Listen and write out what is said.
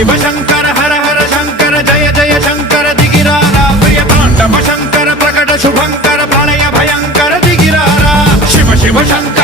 शिव शंकर हर हर शंकर जय जय शंकर दिगिरारा प्रिय तांडव शंकर प्रकट शुभंकर प्रलय भयंकर दिगिरारा शिव शिव शंकर